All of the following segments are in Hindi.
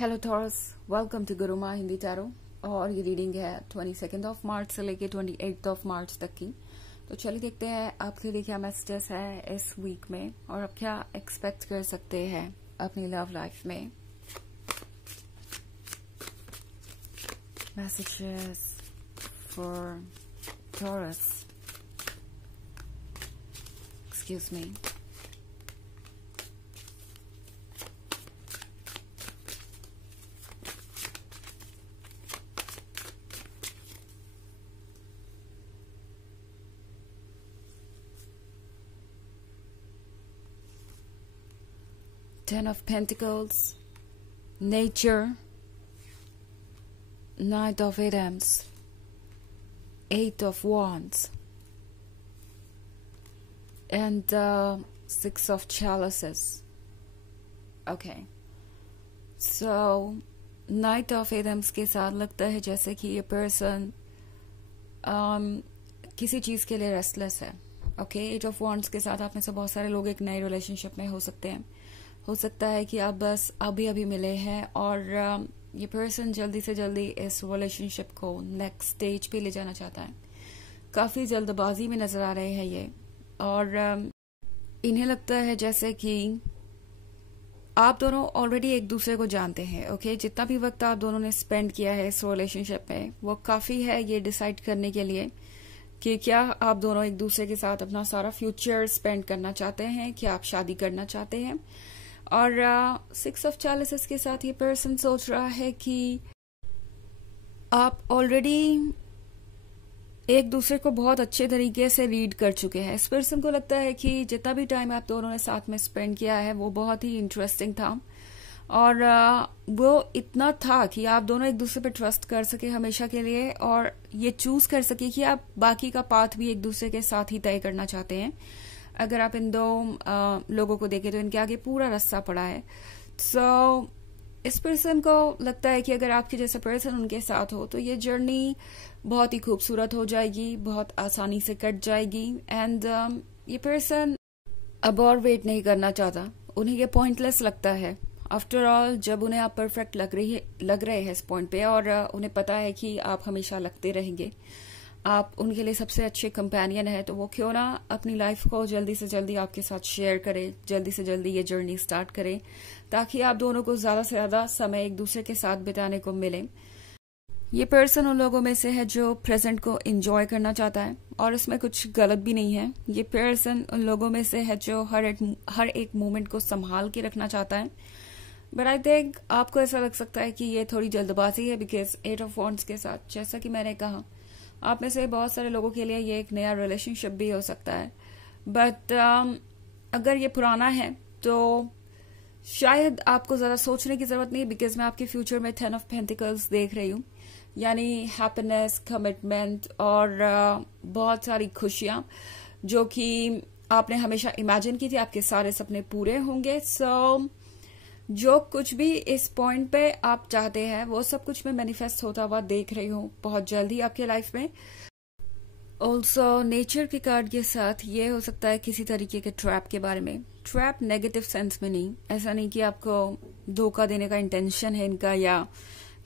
Hello Taurus, welcome to Guruma Hindi tarot. और ये रीडिंग है 22 ऑफ मार्च से लेके 28 ऑफ मार्च तक की। तो चलिए देखते हैं आपके लिए क्या मैसेजेस है इस वीक में और आप क्या एक्सपेक्ट कर सकते हैं अपनी लव लाइफ में। Messages for taurus, excuse me. Ten of Pentacles, Nature, Knight of Items, Eight of Wands, and Six of Chalices. Okay. So, Knight of Items के साथ लगता है जैसे कि ये पर्सन किसी चीज़ के लिए रेस्टलेस है। ओके, एट ऑफ वॉन्ड्स के साथ आप में से बहुत सारे लोग एक नए रिलेशनशिप में हो सकते हैं। हो सकता है कि आप बस अभी अभी मिले हैं और ये पर्सन जल्दी से जल्दी इस रिलेशनशिप को नेक्स्ट स्टेज पे ले जाना चाहता है। काफी जल्दबाजी में नजर आ रहे हैं ये, और इन्हें लगता है जैसे कि आप दोनों ऑलरेडी एक दूसरे को जानते हैं। ओके, जितना भी वक्त आप दोनों ने स्पेंड किया है इस रिलेशनशिप में वो काफी है ये डिसाइड करने के लिए कि क्या आप दोनों एक दूसरे के साथ अपना सारा फ्यूचर स्पेंड करना चाहते हैं, क्या आप शादी करना चाहते हैं। और सिक्स ऑफ चैलिसेस के साथ ये पर्सन सोच रहा है कि आप ऑलरेडी एक दूसरे को बहुत अच्छे तरीके से रीड कर चुके हैं। इस पर्सन को लगता है कि जितना भी टाइम आप दोनों ने साथ में स्पेंड किया है वो बहुत ही इंटरेस्टिंग था और वो इतना था कि आप दोनों एक दूसरे पे ट्रस्ट कर सके हमेशा के लिए, और ये चूज कर सके कि आप बाकी का पाथ भी एक दूसरे के साथ ही तय करना चाहते हैं। अगर आप इन दो लोगों को देखें तो इनके आगे पूरा रास्ता पड़ा है। सो इस पर्सन को लगता है कि अगर आपके जैसा पर्सन उनके साथ हो तो ये जर्नी बहुत ही खूबसूरत हो जाएगी, बहुत आसानी से कट जाएगी। एंड ये पर्सन अब और वेट नहीं करना चाहता, उन्हें ये पॉइंटलेस लगता है। आफ्टर ऑल जब उन्हें आप परफेक्ट लग रहे हैं इस पॉइंट पे, और उन्हें पता है कि आप हमेशा लगते रहेंगे, आप उनके लिए सबसे अच्छे कंपेनियन है, तो वो क्यों ना अपनी लाइफ को जल्दी से जल्दी आपके साथ शेयर करे, जल्दी से जल्दी ये जर्नी स्टार्ट करे ताकि आप दोनों को ज्यादा से ज्यादा समय एक दूसरे के साथ बिताने को मिले। ये पर्सन उन लोगों में से है जो प्रेजेंट को एंजॉय करना चाहता है और इसमें कुछ गलत भी नहीं है। ये पर्सन उन लोगों में से है जो हर एक मोमेंट को संभाल के रखना चाहता है। बट आई थिंक आपको ऐसा लग सकता है कि ये थोड़ी जल्दबाजी है, बिकॉज एट ऑफ वॉन्ड्स के साथ जैसा कि मैंने कहा आप में से बहुत सारे लोगों के लिए ये एक नया रिलेशनशिप भी हो सकता है। बट अगर ये पुराना है तो शायद आपको ज्यादा सोचने की जरूरत नहीं, बिकॉज मैं आपके फ्यूचर में 10 ऑफ पेंटिकल्स देख रही हूँ, यानी हैप्पीनेस, कमिटमेंट और बहुत सारी खुशियां जो कि आपने हमेशा इमेजिन की थी, आपके सारे सपने पूरे होंगे। सो जो कुछ भी इस पॉइंट पे आप चाहते हैं वो सब कुछ मैं मैनिफेस्ट होता हुआ देख रही हूँ बहुत जल्दी आपके लाइफ में। ऑल्सो नेचर के कार्ड के साथ ये हो सकता है किसी तरीके के ट्रैप के बारे में। ट्रैप नेगेटिव सेंस में नहीं, ऐसा नहीं कि आपको धोखा देने का इंटेंशन है इनका या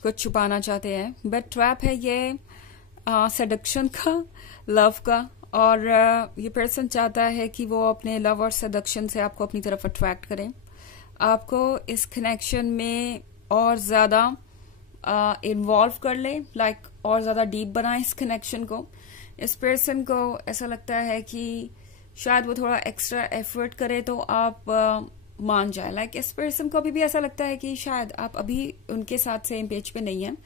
कुछ छुपाना चाहते हैं, बट ट्रैप है ये सेडक्शन का, लव का। और ये पर्सन चाहता है कि वो अपने लव और सेडक्शन से आपको अपनी तरफ अट्रैक्ट करें, आपको इस कनेक्शन में और ज्यादा इन्वॉल्व कर ले, लाइक और ज्यादा डीप बनाए इस कनेक्शन को। इस पर्सन को ऐसा लगता है कि शायद वो थोड़ा एक्स्ट्रा एफर्ट करे तो आप मान जाए। लाइक इस पर्सन को अभी भी ऐसा लगता है कि शायद आप अभी उनके साथ सेम पेज पे नहीं है,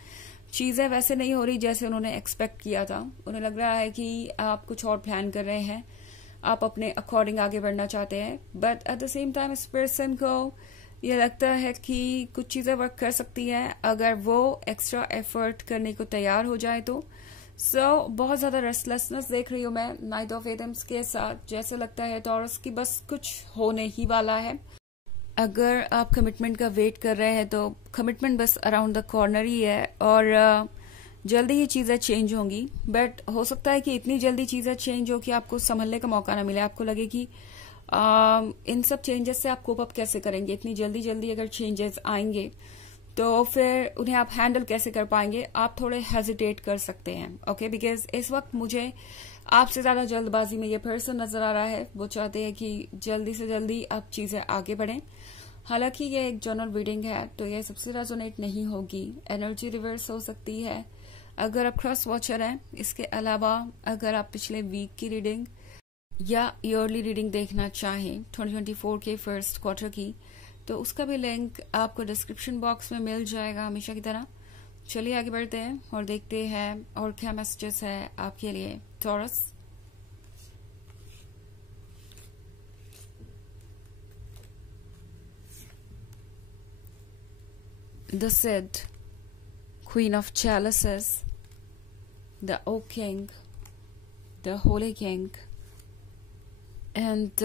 चीजें वैसे नहीं हो रही जैसे उन्होंने एक्सपेक्ट किया था। उन्हें लग रहा है कि आप कुछ और प्लान कर रहे हैं, आप अपने अकॉर्डिंग आगे बढ़ना चाहते हैं। But at the same time इस पर्सन को ये लगता है कि कुछ चीजें वर्क कर सकती हैं अगर वो एक्स्ट्रा एफर्ट करने को तैयार हो जाए तो। बहुत ज्यादा रेस्टलेसनेस देख रही हूँ मैं नाइट ऑफ एटम्स के साथ। जैसे लगता है टॉरस की बस कुछ होने ही वाला है। अगर आप कमिटमेंट का वेट कर रहे हैं तो कमिटमेंट बस अराउंड द कॉर्नर ही है और जल्दी ही चीजें चेंज होंगी। बट हो सकता है कि इतनी जल्दी चीजें चेंज हो कि आपको संभलने का मौका ना मिले, आपको लगे कि इन सब चेंजेस से आप कोप अप कैसे करेंगे। इतनी जल्दी जल्दी अगर चेंजेस आएंगे तो फिर उन्हें आप हैंडल कैसे कर पाएंगे, आप थोड़े हेजिटेट कर सकते हैं। ओके, बिकॉज इस वक्त मुझे आपसे ज्यादा जल्दबाजी में ये पर्सन नजर आ रहा है। वो चाहते हैं कि जल्दी से जल्दी अब चीजें आगे बढ़ें। हालांकि ये एक जनरल रीडिंग है तो ये सबसे रेजोनेट नहीं होगी, एनर्जी रिवर्स हो सकती है अगर आप क्रॉस वॉचर हैं। इसके अलावा अगर आप पिछले वीक की रीडिंग या ईयरली रीडिंग देखना चाहें 2024 के फर्स्ट क्वार्टर की, तो उसका भी लिंक आपको डिस्क्रिप्शन बॉक्स में मिल जाएगा हमेशा की तरह। चलिए आगे बढ़ते हैं और देखते हैं और क्या मैसेजेस है आपके लिए taurus. The Cid, Queen of Chalices, the Oak King, the Holy King, and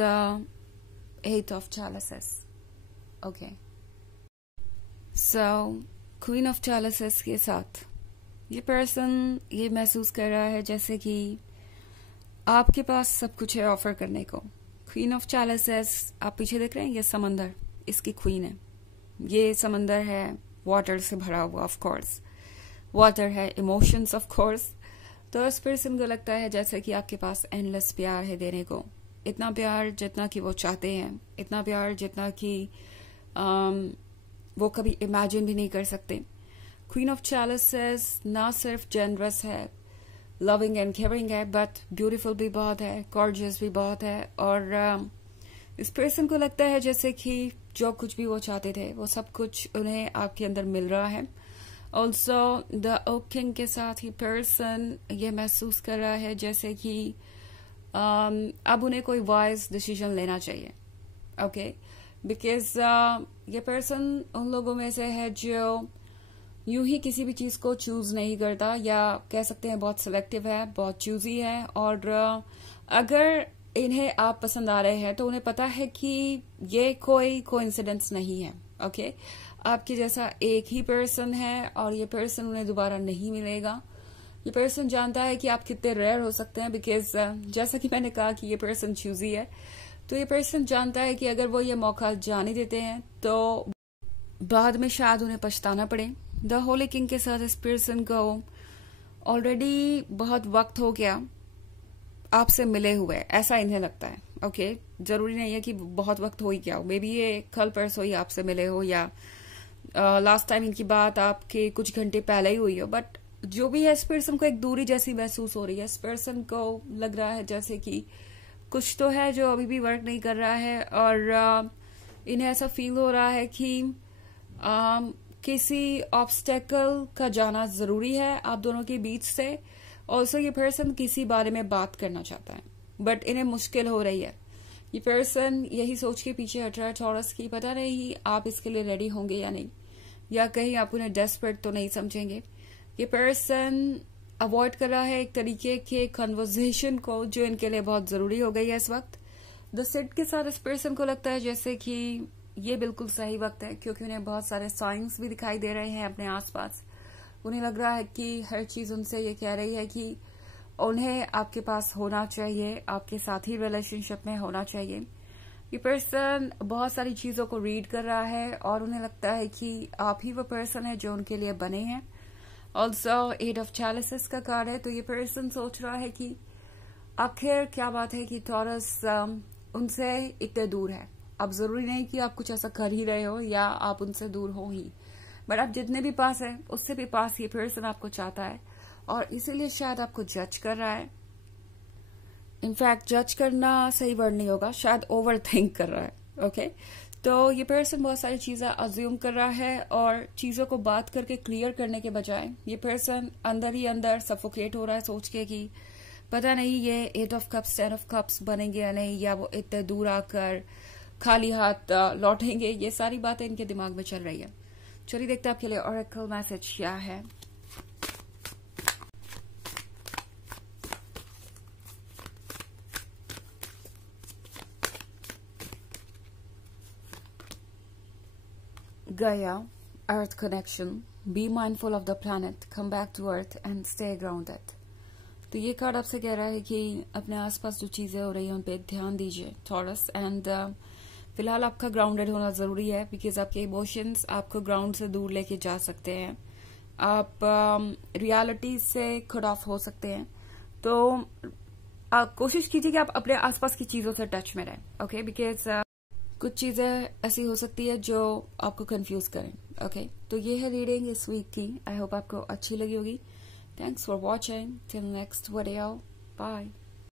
Eight of Chalices. Okay. So, Queen of Chalices के साथ ये पर्सन ये महसूस कर रहा है जैसे कि आपके पास सब कुछ है ऑफर करने को। क्वीन ऑफ चैलिसेस आप पीछे देख रहे हैं, ये समंदर इसकी क्वीन है। ये समंदर है वाटर से भरा हुआ, ऑफ कोर्स वाटर है, इमोशंस ऑफ कोर्स। तो इस पर्सन को लगता है जैसे कि आपके पास एंडलेस प्यार है देने को, इतना प्यार जितना कि वो चाहते हैं, इतना प्यार जितना कि वो कभी इमेजिन भी नहीं कर सकते। क्वीन ऑफ चैलिसेस ना सिर्फ जेनरस है, लविंग एंड केयरिंग है, बट ब्यूटीफुल भी बहुत है, गॉर्जियस भी बहुत है। और इस पर्सन को लगता है जैसे कि जो कुछ भी वो चाहते थे वो सब कुछ उन्हें आपके अंदर मिल रहा है। ऑल्सो द ओक किंग के साथ ही पर्सन ये महसूस कर रहा है जैसे कि अब उन्हें कोई वाइज डिसीजन लेना चाहिए। ओके, बिकॉज ये पर्सन उन लोगों में से है जो यूं ही किसी भी चीज को चूज नहीं करता, या कह सकते हैं बहुत सिलेक्टिव है, बहुत चूजी है। और अगर इन्हें आप पसंद आ रहे हैं तो उन्हें पता है कि ये कोई कोइंसिडेंस नहीं है। ओके, आपके जैसा एक ही पर्सन है और ये पर्सन उन्हें दोबारा नहीं मिलेगा। ये पर्सन जानता है कि आप कितने रेयर हो सकते हैं, बिकॉज जैसा कि मैंने कहा कि ये पर्सन चूजी है, तो ये पर्सन जानता है कि अगर वो ये मौका जाने देते हैं तो बाद में शायद उन्हें पछताना पड़े। द होली किंग के साथ इस पर्सन को ऑलरेडी बहुत वक्त हो गया आपसे मिले हुए, ऐसा इन्हें लगता है। ओके, जरूरी नहीं है कि बहुत वक्त हो ही गया हो, मे बी ये कल परसों ही आपसे मिले हो या लास्ट टाइम इनकी बात आपके कुछ घंटे पहले ही हुई हो, बट जो भी है इस पर्सन को एक दूरी जैसी महसूस हो रही है। इस पर्सन को लग रहा है जैसे कि कुछ तो है जो अभी भी वर्क नहीं कर रहा है, और इन्हें ऐसा फील हो रहा है कि किसी ऑब्स्टेकल का जाना जरूरी है आप दोनों के बीच से। ऑल्सो ये पर्सन किसी बारे में बात करना चाहता है बट इन्हें मुश्किल हो रही है। ये पर्सन यही सोच के पीछे हट रहा है टॉरस की, पता नहीं आप इसके लिए रेडी होंगे या नहीं, या कहीं आप उन्हें डेस्परेट तो नहीं समझेंगे। ये पर्सन अवॉइड कर रहा है एक तरीके के कन्वर्सेशन को जो इनके लिए बहुत जरूरी हो गई है इस वक्त। द सिड के साथ इस पर्सन को लगता है जैसे कि ये बिल्कुल सही वक्त है, क्योंकि उन्हें बहुत सारे साइंस भी दिखाई दे रहे हैं अपने आसपास। उन्हें लग रहा है कि हर चीज उनसे ये कह रही है कि उन्हें आपके पास होना चाहिए, आपके साथ ही रिलेशनशिप में होना चाहिए। ये पर्सन बहुत सारी चीजों को रीड कर रहा है और उन्हें लगता है कि आप ही वो पर्सन है जो उनके लिए बने हैं। ऑल्सो एट ऑफ चैलिसेस का कार्ड है, तो ये पर्सन सोच रहा है कि आखिर क्या बात है कि टॉरस उनसे इतने दूर है। अब जरूरी नहीं कि आप कुछ ऐसा कर ही रहे हो या आप उनसे दूर हो ही, बट आप जितने भी पास है उससे भी पास ये पर्सन आपको चाहता है और इसीलिए शायद आपको जज कर रहा है। इनफैक्ट जज करना सही वर्ड नहीं होगा, शायद ओवर थिंक कर रहा है। ओके, तो ये पर्सन बहुत सारी चीजें अज्यूम कर रहा है और चीजों को बात करके क्लियर करने के बजाय ये पर्सन अंदर ही अंदर सफोकेट हो रहा है सोच के कि पता नहीं ये 8 ऑफ कप्स 10 ऑफ कप्स बनेंगे या नहीं, या वो इतने दूर आकर खाली हाथ लौटेंगे। ये सारी बातें इनके दिमाग में चल रही है। चलिए देखते हैं आपके लिए ऑरेकल मैसेज क्या है। Gaia, Earth connection, be mindful of the planet, come back to Earth and stay grounded। तो ये कार्ड आपसे कह रहा है कि अपने आसपास जो चीजें हो रही हैं उन पे ध्यान दीजिए टॉरस, एंड फिलहाल आपका ग्राउंडेड होना जरूरी है, बिकॉज आपके इमोशंस आपको ग्राउंड से दूर लेके जा सकते हैं। आप रियलिटी से खुद ऑफ हो सकते हैं। तो आप कोशिश कीजिए कि आप अपने आसपास की चीजों से टच में रहें, ओके, बिकॉज कुछ चीजें ऐसी हो सकती है जो आपको कंफ्यूज करें। ओके, तो ये है रीडिंग इस वीक की। आई होप आपको अच्छी लगी होगी। Thanks for watching. Till next video, bye.